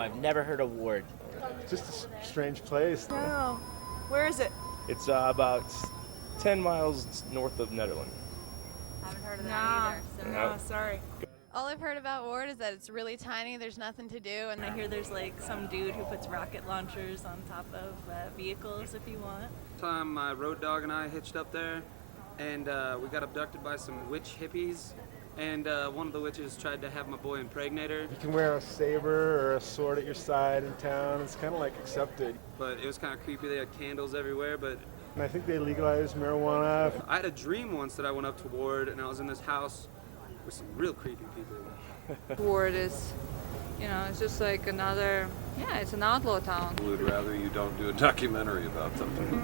I've never heard of Ward. Just a strange place. No. Where is it? It's about 10 miles north of Netherlands. Haven't heard of that either. So. No, sorry. All I've heard about Ward is that it's really tiny, there's nothing to do, and I hear there's like some dude who puts rocket launchers on top of vehicles if you want. Time my road dog and I hitched up there, and we got abducted by some witch hippies, and one of the witches tried to have my boy impregnate her. You can wear a saber or a sword at your side in town. It's kind of like accepted. But it was kind of creepy. They had candles everywhere, but And I think they legalized marijuana. I had a dream once that I went up to Ward, and I was in this house with some real creepy people. Ward is, it's just like another, it's an outlaw town. I would rather you don't do a documentary about something.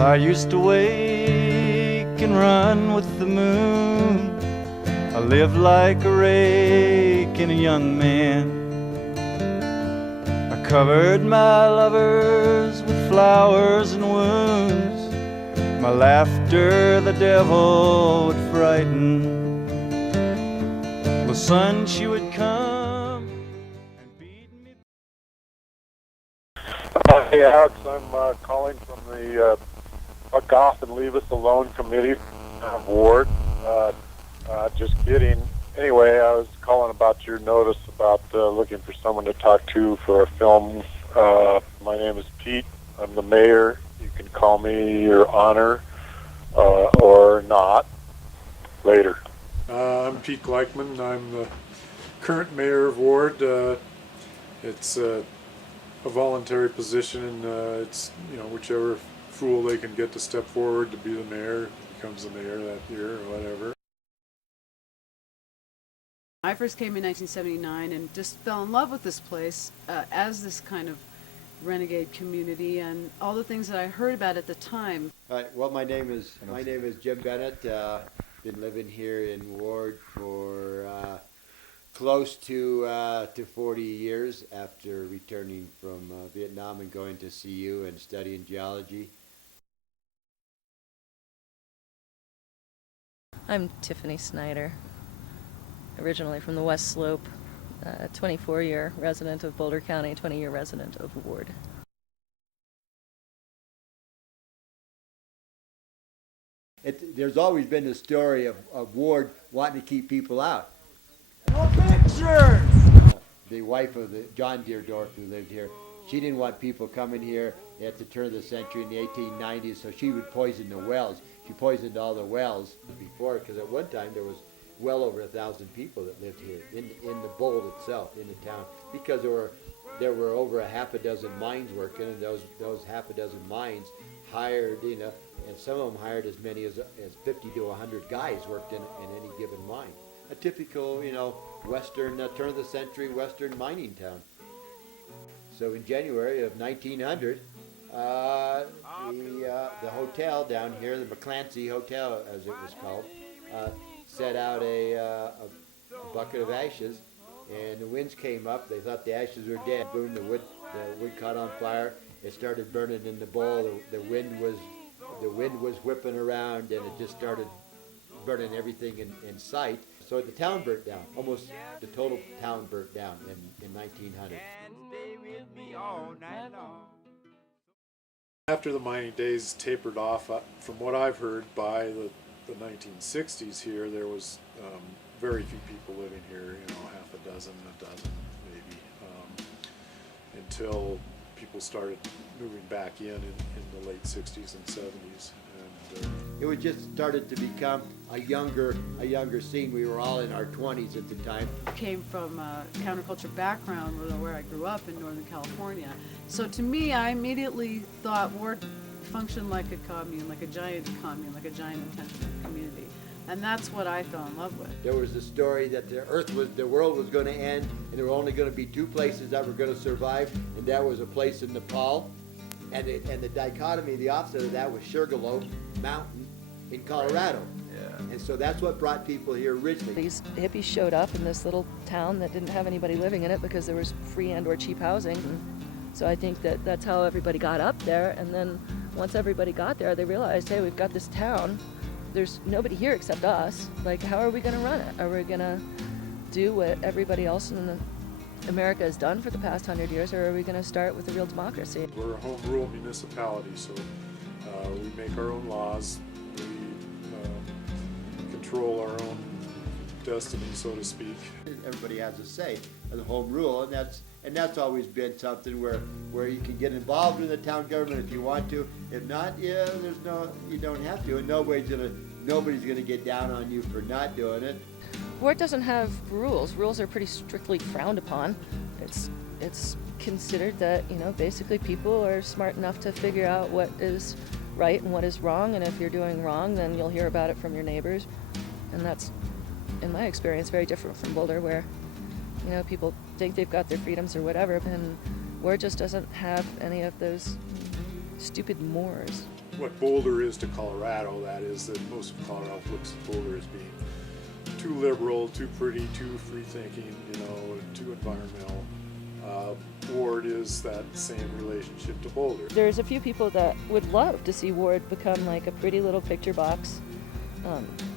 I used to wake and run with the moon. I lived like a rake and a young man. I covered my lovers with flowers and wounds. My laughter the devil would frighten. The sun she would come and beat me. Hey Alex, I'm calling from the Fuck Off and Leave Us Alone Committee of Ward. Just kidding. Anyway, I was calling about your notice about looking for someone to talk to for a film. My name is Pete. I'm the mayor. You can call me Your Honor or not. Later. I'm Pete Gleichman. I'm the current mayor of Ward. It's a voluntary position, and it's whichever fool they can get to step forward to be the mayor becomes the mayor that year or whatever. I first came in 1979 and just fell in love with this place as this kind of renegade community and all the things that I heard about at the time. Well, my name is Jim Bennett. Been living here in Ward for close to 40 years after returning from Vietnam and going to CU and studying geology. I'm Tiffany Snyder, originally from the West Slope, 24-year resident of Boulder County, 20-year resident of Ward. There's always been the story of Ward wanting to keep people out. No pictures! The wife of the John Deerdorf who lived here, she didn't want people coming here at the turn of the century in the 1890s, so she would poison the wells. She poisoned all the wells before, because at one time there was well over 1,000 people that lived here in the bowl itself, in the town, because there were over a half a dozen mines working, and those half a dozen mines hired, and some of them hired as many as 50 to 100 guys worked in any given mine. A typical, Western, turn of the century Western mining town. So in January of 1900, the hotel down here, the McClancy Hotel as it was called, set out a bucket of ashes, and the winds came up. They thought the ashes were dead. Boom, the wood caught on fire, it started burning in the bowl. The wind was whipping around, and it just started burning everything in sight. So the town burnt down. Almost the total town burnt down in 1900. After the mining days tapered off, from what I've heard, by the 1960s here, there was very few people living here, half a dozen maybe, until people started moving back in the late 60s and 70s. And it was just started to become a younger scene. We were all in our 20s at the time. I came from a counterculture background where I grew up in Northern California. So to me, I immediately thought Ward functioned like a commune, like a giant commune, like a giant intentional community. And that's what I fell in love with. There was the story that the world was going to end, and there were only going to be two places that were going to survive, and that was a place in Nepal, and the dichotomy, the opposite of that was Sugarloaf Mountain in Colorado. Yeah. And so that's what brought people here originally. These hippies showed up in this little town that didn't have anybody living in it because there was free and or cheap housing. So I think that's how everybody got up there, and then once everybody got there, they realized, hey, we've got this town. There's nobody here except us. Like, how are we going to run it? Are we going to do what everybody else in America has done for the past 100 years, or are we going to start with a real democracy? we're a home rule municipality, so we make our own laws. We control our own destiny, so to speak. Everybody has a say of the home rule, and that's always been something where you can get involved in the town government if you want to. If not, you don't have to, and nobody's gonna get down on you for not doing it. Ward doesn't have rules. Rules are pretty strictly frowned upon. It's considered that, basically people are smart enough to figure out what is right and what is wrong, and if you're doing wrong, then you'll hear about it from your neighbors. And that's, in my experience, very different from Boulder, where people think they've got their freedoms or whatever, and Ward just doesn't have any of those stupid mores. What Boulder is to Colorado, that is that most of Colorado looks at Boulder as being too liberal, too pretty, too free-thinking, too environmental. Ward is that same relationship to Boulder. There's a few people that would love to see Ward become like a pretty little picture box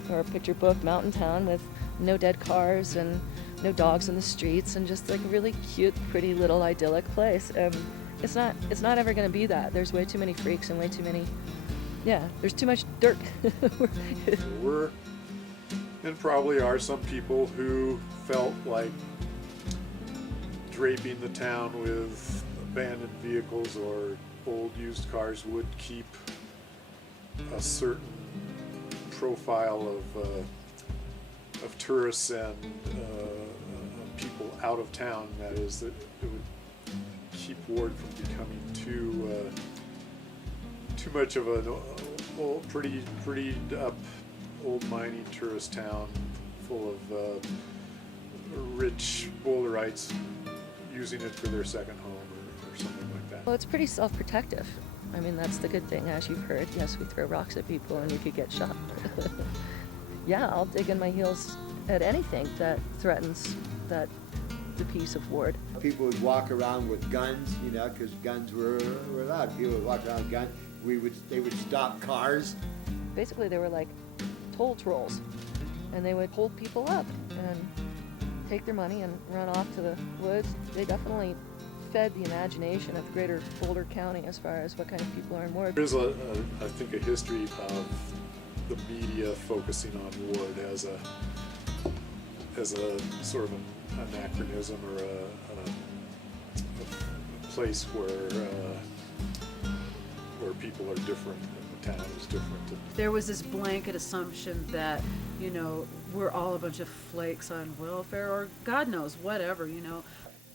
or a picture book mountain town with no dead cars and no dogs in the streets, and just like a really cute, pretty little idyllic place. It's not ever going to be that. There's way too many freaks and way too many, there's too much dirt. We're, and probably are, some people who felt like draping the town with abandoned vehicles or old used cars would keep a certain profile of tourists and people out of town. That is, that it would keep Ward from becoming too much of a pretty up old mining tourist town full of rich Boulderites using it for their second home or something like that. Well, it's pretty self-protective. I mean, that's the good thing. As you've heard, yes, we throw rocks at people and you could get shot. Yeah, I'll dig in my heels at anything that threatens the peace of Ward. People would walk around with guns, because guns were allowed. People would walk around with guns. They would stop cars. Basically, they were like toll trolls, and they would hold people up and take their money and run off to the woods. They definitely fed the imagination of greater Boulder County as far as what kind of people are in Ward. There's I think, a history of the media focusing on Ward as a sort of an anachronism or a place where people are different and the town is different. There was this blanket assumption that, we're all a bunch of flakes on welfare or God knows, whatever,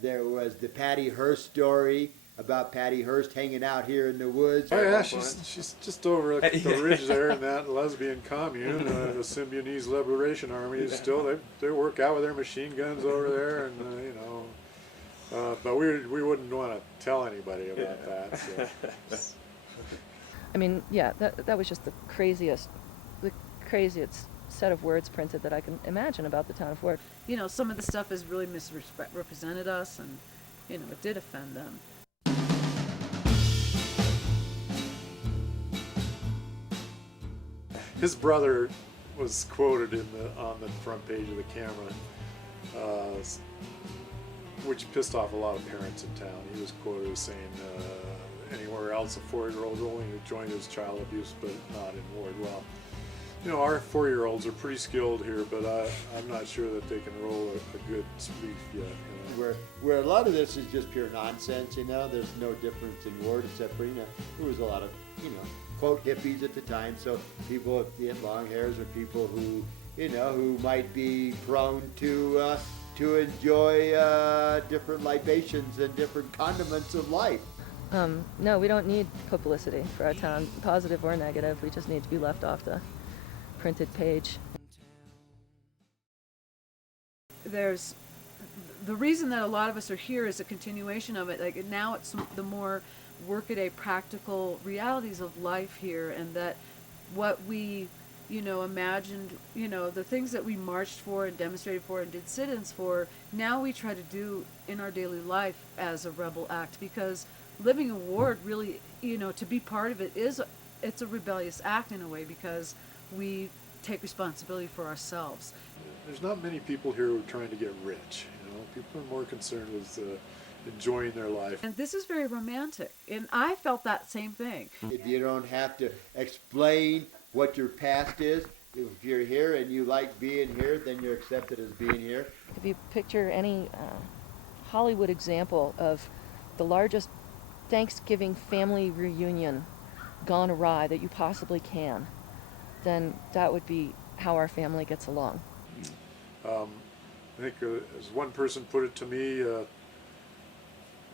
There was the Patty Hearst story about Patty Hearst hanging out here in the woods. Oh yeah, she's just over at the ridge there in that lesbian commune. The Symbionese Liberation Army is still, they work out with their machine guns over there, and but we wouldn't want to tell anybody about that. So. I mean, that was just the craziest set of words printed that I can imagine about the town of Ward. Some of the stuff has really misrepresented us, and, it did offend them. his brother was quoted on the front page of the camera, which pissed off a lot of parents in town. He was quoted as saying, anywhere else a 4-year-old only joined as child abuse, but not in Ward. Well, you know, our 4-year-olds are pretty skilled here, but I'm not sure that they can roll a good spleef yet. You know? Where a lot of this is just pure nonsense, you know. There's no difference in Ward except for, you know, there was a lot of, you know, quote hippies at the time, so people with long hairs are people who, you know, who might be prone to enjoy different libations and different condiments of life. No, we don't need publicity for our town, positive or negative. We just need to be left off the printed page. There's the reason that a lot of us are here is a continuation of it. Like now it's the more workaday practical realities of life here, and that what we, you know, imagined, you know, the things that we marched for and demonstrated for and did sit-ins for, now we try to do in our daily life as a rebel act, because living in Ward really, you know, to be part of it it's a rebellious act in a way, because we take responsibility for ourselves. There's not many people here who are trying to get rich. You know, people are more concerned with enjoying their life. And this is very romantic, and I felt that same thing. You don't have to explain what your past is. If you're here and you like being here, then you're accepted as being here. If you picture any Hollywood example of the largest Thanksgiving family reunion gone awry that you possibly can, then that would be how our family gets along. I think as one person put it to me,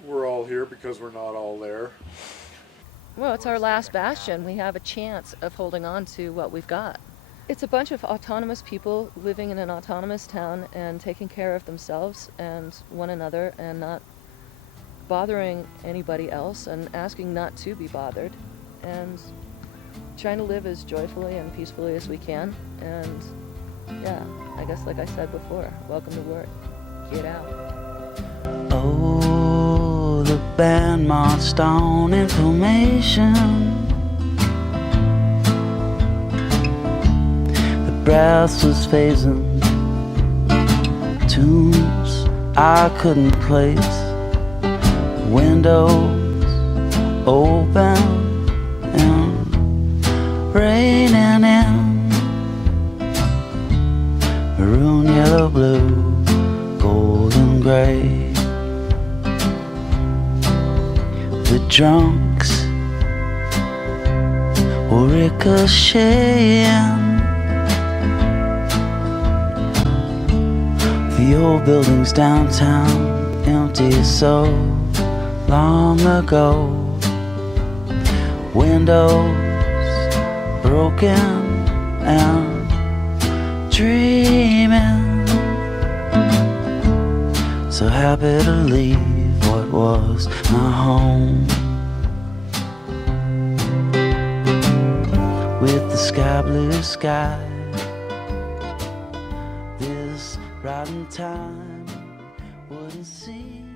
we're all here because we're not all there. Well, it's our last bastion. We have a chance of holding on to what we've got. It's a bunch of autonomous people living in an autonomous town and taking care of themselves and one another and not bothering anybody else and asking not to be bothered and trying to live as joyfully and peacefully as we can. And yeah, I guess like I said before, welcome to Ward. Get out. Oh, the band marched on in formation. The brass was phasing tunes I couldn't place. Windows open and raining in. Maroon, yellow, blue, gold and gray. The drunks were ricocheting. The old buildings downtown empty so long ago. Windows broken and dreaming, so happy to leave what was my home. With the sky blue sky, this riding time wouldn't seem